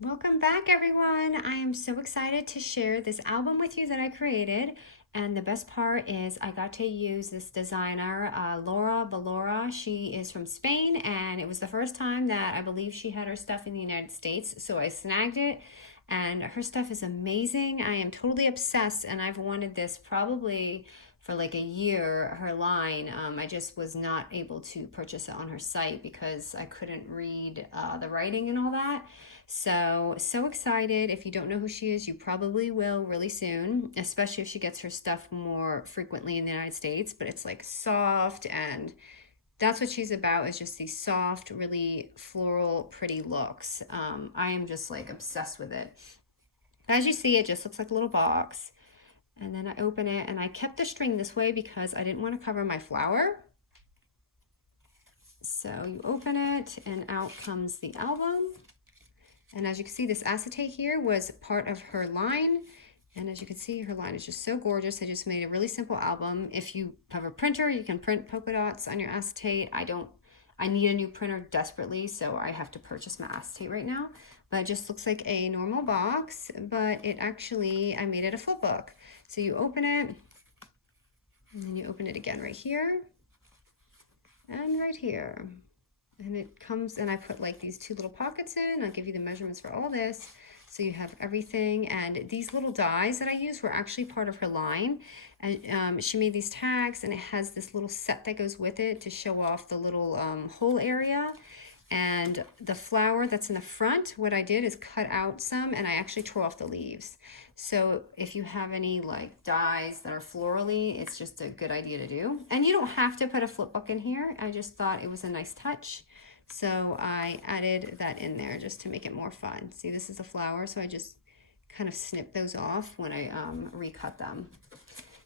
Welcome back, everyone. I am so excited to share this album with you that I created. And the best part is I got to use this designer, Laura Valora. She is from Spain, and it was the first time that I believe she had her stuff in the United States. So I snagged it, and her stuff is amazing. I am totally obsessed, and I've wanted this probably for like a year, her line. I just was not able to purchase it on her site because I couldn't read the writing and all that. So excited. If you don't know who she is, you probably will really soon, especially if she gets her stuff more frequently in the United States. But it's like soft, and that's what she's about, is just these soft, really floral, pretty looks. I am just like obsessed with it. As you see, it just looks like a little box. And then I open it, and I kept the string this way because I didn't want to cover my flower. So you open it, and out comes the album. And as you can see, this acetate here was part of her line. And as you can see, her line is just so gorgeous. I just made a really simple album. If you have a printer, you can print polka dots on your acetate. I need a new printer desperately, so I have to purchase my acetate right now. But it just looks like a normal box, but I made it a flip book. So you open it, and then you open it again right here, and right here. And it comes, and I put like these two little pockets in. I'll give you the measurements for all this. So you have everything. And these little dies that I used were actually part of her line. And she made these tags, and it has this little set that goes with it to show off the little hole area. And the flower that's in the front, what I did is cut out some, and I actually tore off the leaves. So if you have any like dies that are florally, it's just a good idea to do. And you don't have to put a flip book in here. I just thought it was a nice touch. So I added that in there just to make it more fun. See, this is a flower, so I just kind of snip those off when I recut them.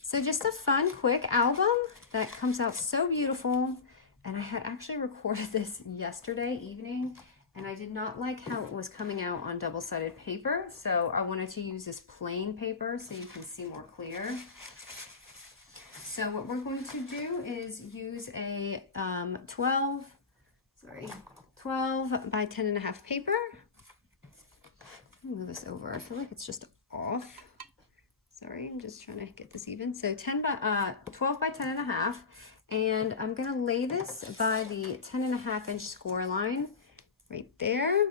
So just a fun, quick album that comes out so beautiful. And I had actually recorded this yesterday evening, and I did not like how it was coming out on double-sided paper. So I wanted to use this plain paper so you can see more clear. So what we're going to do is use a 12 by 10.5 paper. Let me move this over. I feel like it's just off. Sorry, I'm just trying to get this even. So 12 by 10.5. And I'm gonna lay this by the 10.5 inch score line right there.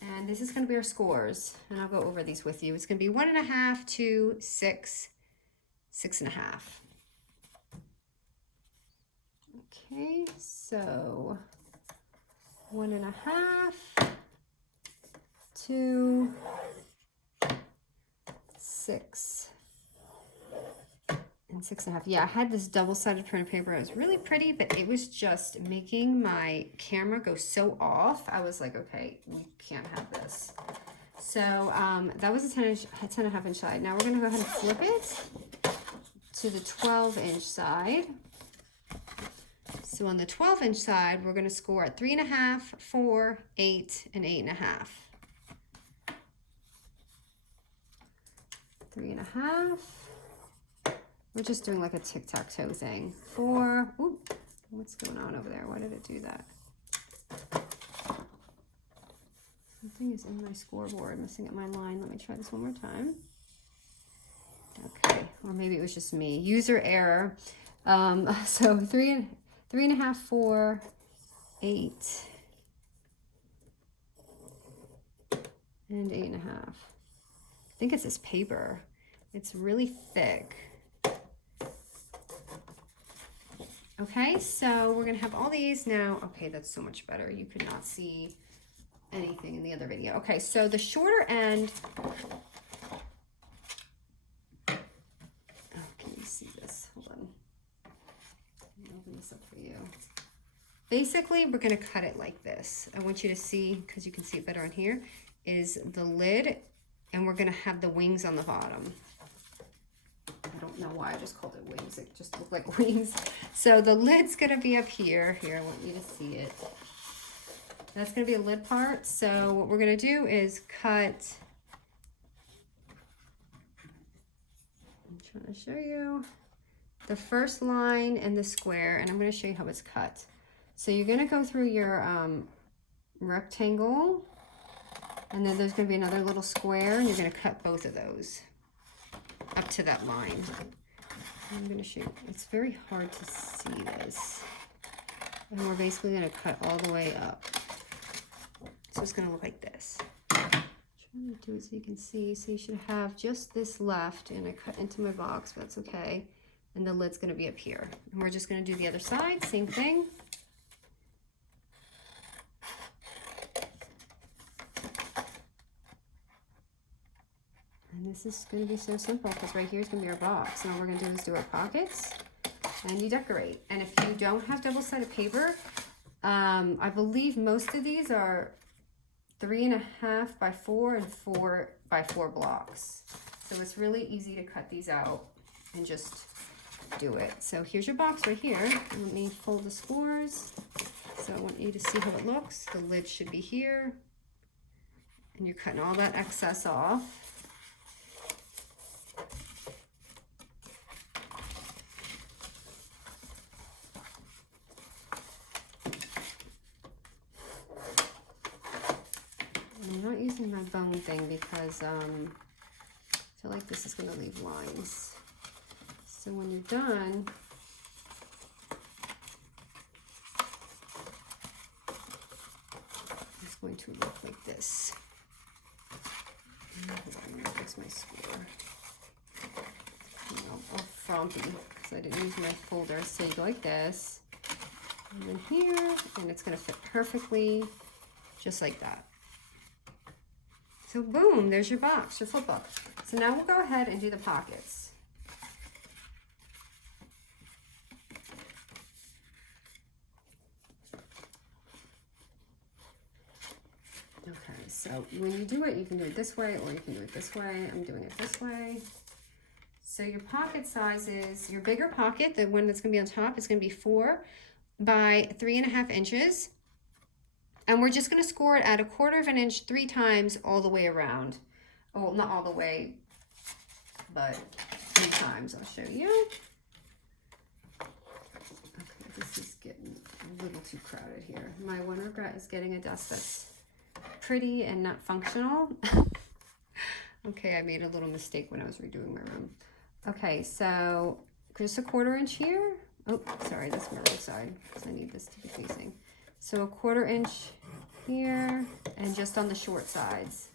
And this is gonna be our scores. And I'll go over these with you. It's gonna be 1.5, 2, 6, 6.5. Okay, so 1.5, 2, 6, and 6.5. Yeah, I had this double-sided printed paper. It was really pretty, but it was just making my camera go so off. I was like, okay, we can't have this. So that was a 10.5 inch side. Now we're gonna go ahead and flip it to the 12-inch side. So on the 12-inch side, we're gonna score at 3.5, 4, 8, and 8.5. 3.5. We're just doing like a tic-tac-toe thing. 4, oop, what's going on over there? Why did it do that? Something is in my scoreboard, messing up my line. Let me try this one more time. Okay, or maybe it was just me. User error. So 3.5, 4, 8, and 8.5. I think it's this paper. It's really thick. Okay, so we're gonna have all these now. Okay, that's so much better. You could not see anything in the other video. Okay, so the shorter end. Oh, can you see this? Hold on. Let me open this up for you. Basically, we're gonna cut it like this. I want you to see, because you can see it better on here, is the lid, and we're gonna have the wings on the bottom. I don't know why I just called it wings. It just looked like wings. So the lid's gonna be up here. Here, I want you to see it. That's gonna be a lid part. So what we're gonna do is cut. I'm trying to show you the first line and the square, and I'm gonna show you how it's cut. So you're gonna go through your rectangle, and then there's going to be another little square, and you're going to cut both of those up to that line. I'm going to show you. It's very hard to see this. And we're basically going to cut all the way up. So it's going to look like this. I'm trying to do it so you can see. So you should have just this left, and I cut into my box, but that's okay. And the lid's going to be up here. And we're just going to do the other side, same thing. And this is going to be so simple because right here is going to be our box. And all we're going to do is do our pockets and you decorate. And if you don't have double-sided paper, I believe most of these are 3.5 by 4 and 4 by 4 blocks. So it's really easy to cut these out and just do it. So here's your box right here. Let me fold the scores. So I want you to see how it looks. The lid should be here. And you're cutting all that excess off. I'm not using my bone thing because I feel like this is going to leave lines. So when you're done, it's going to look like this. Hold on, I'm going to fix my score. All frumpy because I didn't use my folder. So you go like this, and then here, and it's going to fit perfectly, just like that. So boom, there's your box, your flip book. So now we'll go ahead and do the pockets. Okay, so when you do it, you can do it this way or you can do it this way. I'm doing it this way. So your pocket sizes, your bigger pocket, the one that's gonna be on top, is gonna be 4 by 3.5 inches. And we're just gonna score it at 1/4 inch 3 times all the way around. Oh, not all the way, but 3 times. I'll show you. Okay, this is getting a little too crowded here. My one regret is getting a desk that's pretty and not functional. Okay, I made a little mistake when I was redoing my room. Okay, so just 1/4 inch here. Oh, sorry, that's my wrong side because I need this to be facing. So 1/4 inch here, and just on the short sides,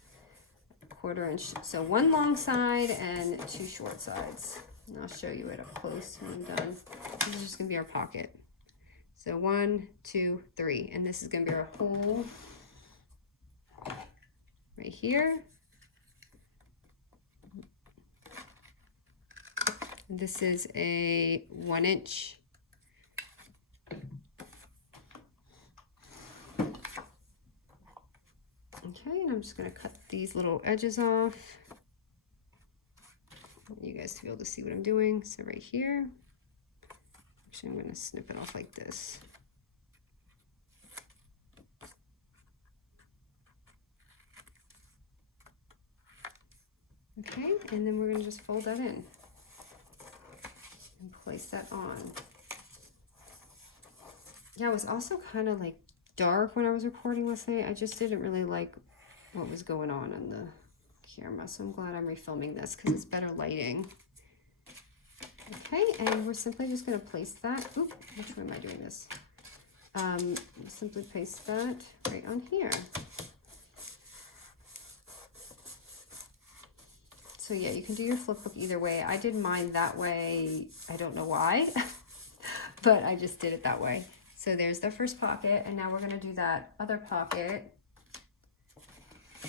1/4 inch. So 1 long side and 2 short sides. And I'll show you it up close when I'm done. This is just gonna be our pocket. So 1, 2, 3, and this is gonna be our hole right here. This is a 1 inch. Okay, and I'm just going to cut these little edges off. I want you guys to be able to see what I'm doing. So right here, actually I'm going to snip it off like this. Okay, and then we're going to just fold that in and place that on. Yeah, it was also kind of like dark when I was recording last night. I just didn't really like what was going on the camera, so I'm glad I'm refilming this because it's better lighting. Okay, and we're simply just going to place that. Oop, which way am I doing this? Simply place that right on here. So yeah, you can do your flip book either way. I did mine that way. I don't know why, but I just did it that way. So there's the first pocket, and now we're going to do that other pocket. I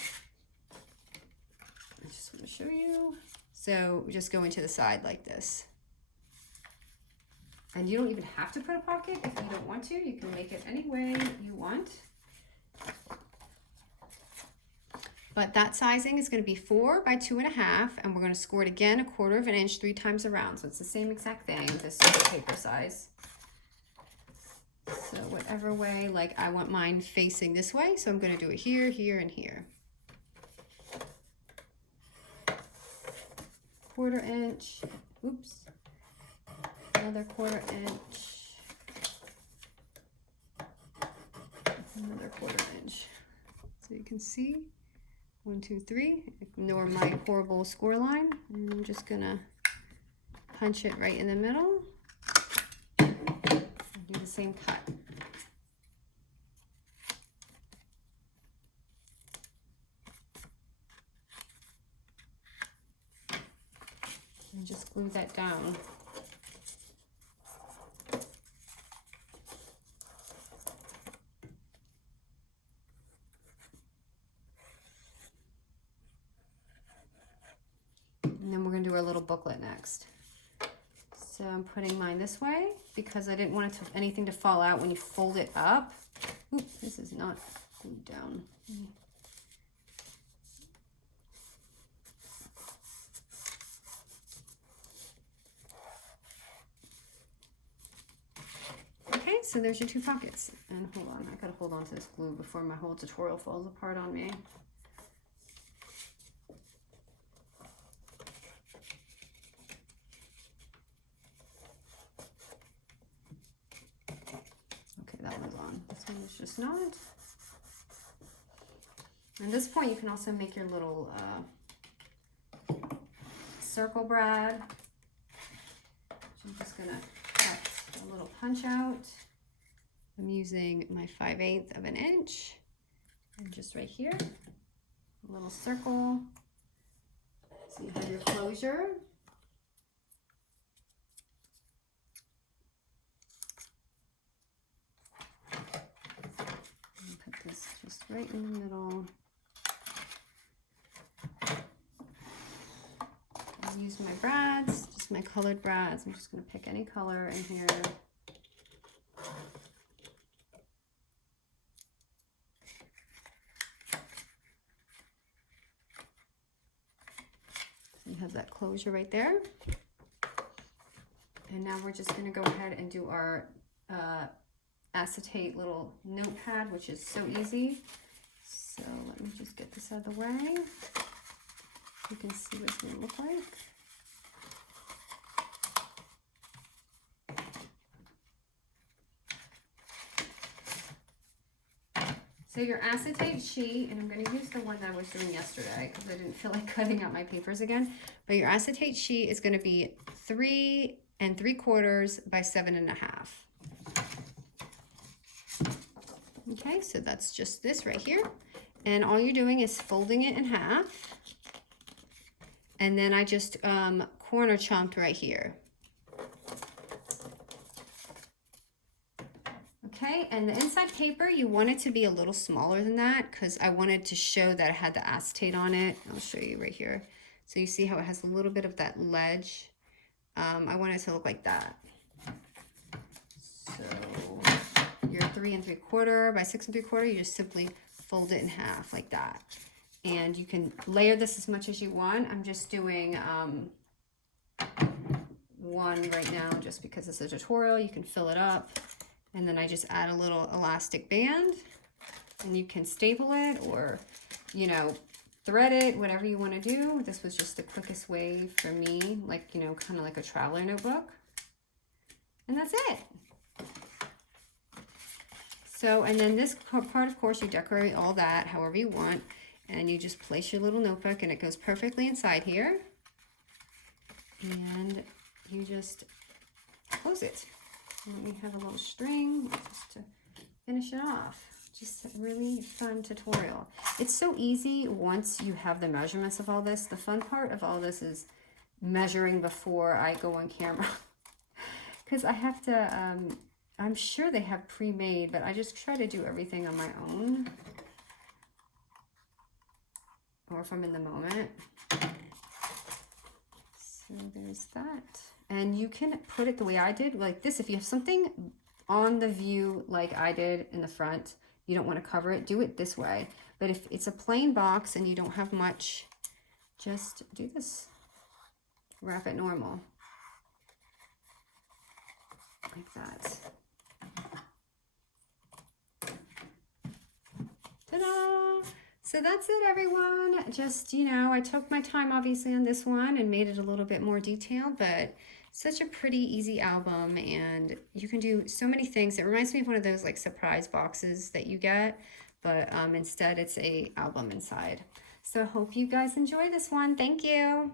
just want to show you. So just going to the side like this. And you don't even have to put a pocket if you don't want to. You can make it any way you want. But that sizing is going to be 4 by 2.5, and we're going to score it again 1/4 inch 3 times around. So it's the same exact thing, this is the paper size. So whatever way, like I want mine facing this way, so I'm going to do it here, here, and here. 1/4 inch, oops, another 1/4 inch, another 1/4 inch. So you can see 1, 2, 3. Ignore my horrible score line, and I'm just gonna punch it right in the middle and do the same cut. And just glue that down. And then we're going to do our little booklet next. So I'm putting mine this way because I didn't want anything to fall out when you fold it up. Oop, this is not glued down. Okay, so there's your 2 pockets. And hold on, I gotta hold on to this glue before my whole tutorial falls apart on me. That one's on. This one is just not. At this point, you can also make your little circle brad. So I'm just gonna cut a little punch out. I'm using my 5/8 of an inch, and just right here, a little circle. So you have your closure. This just right in the middle. I'll use my brads, just my colored brads. I'm just going to pick any color in here. So you have that closure right there. And now we're just going to go ahead and do our acetate little notepad, which is so easy. So let me just get this out of the way. You can see what it's going to look like. So your acetate sheet, and I'm going to use the one that I was doing yesterday because I didn't feel like cutting out my papers again, but your acetate sheet is going to be 3 3/4 by 7.5. Okay, so that's just this right here. And all you're doing is folding it in half. And then I just corner chomped right here. Okay, and the inside paper, you want it to be a little smaller than that because I wanted to show that it had the acetate on it. I'll show you right here. So you see how it has a little bit of that ledge. I want it to look like that. So your 3 3/4 by 6 3/4, you just simply fold it in half like that. And you can layer this as much as you want. I'm just doing one right now just because it's a tutorial. You can fill it up. And then I just add a little elastic band. And you can staple it or, you know, thread it, whatever you want to do. This was just the quickest way for me, like, you know, kind of like a traveler notebook. And that's it. So, and then this part, of course, you decorate all that however you want. And you just place your little notebook and it goes perfectly inside here. And you just close it. And we have a little string just to finish it off. Just a really fun tutorial. It's so easy once you have the measurements of all this. The fun part of all this is measuring before I go on camera. Because I have to, I'm sure they have pre-made, but I just try to do everything on my own. Or if I'm in the moment. So there's that. And you can put it the way I did, like this. If you have something on the view like I did in the front, you don't want to cover it, do it this way. But if it's a plain box and you don't have much, just do this. Wrap it normal. Like that. Ta-da! So that's it, everyone. Just, you know, I took my time obviously on this one and made it a little bit more detailed, but Such a pretty easy album, and you can do so many things. It reminds me of one of those like surprise boxes that you get, but instead it's a album inside. So I hope you guys enjoy this one. Thank you.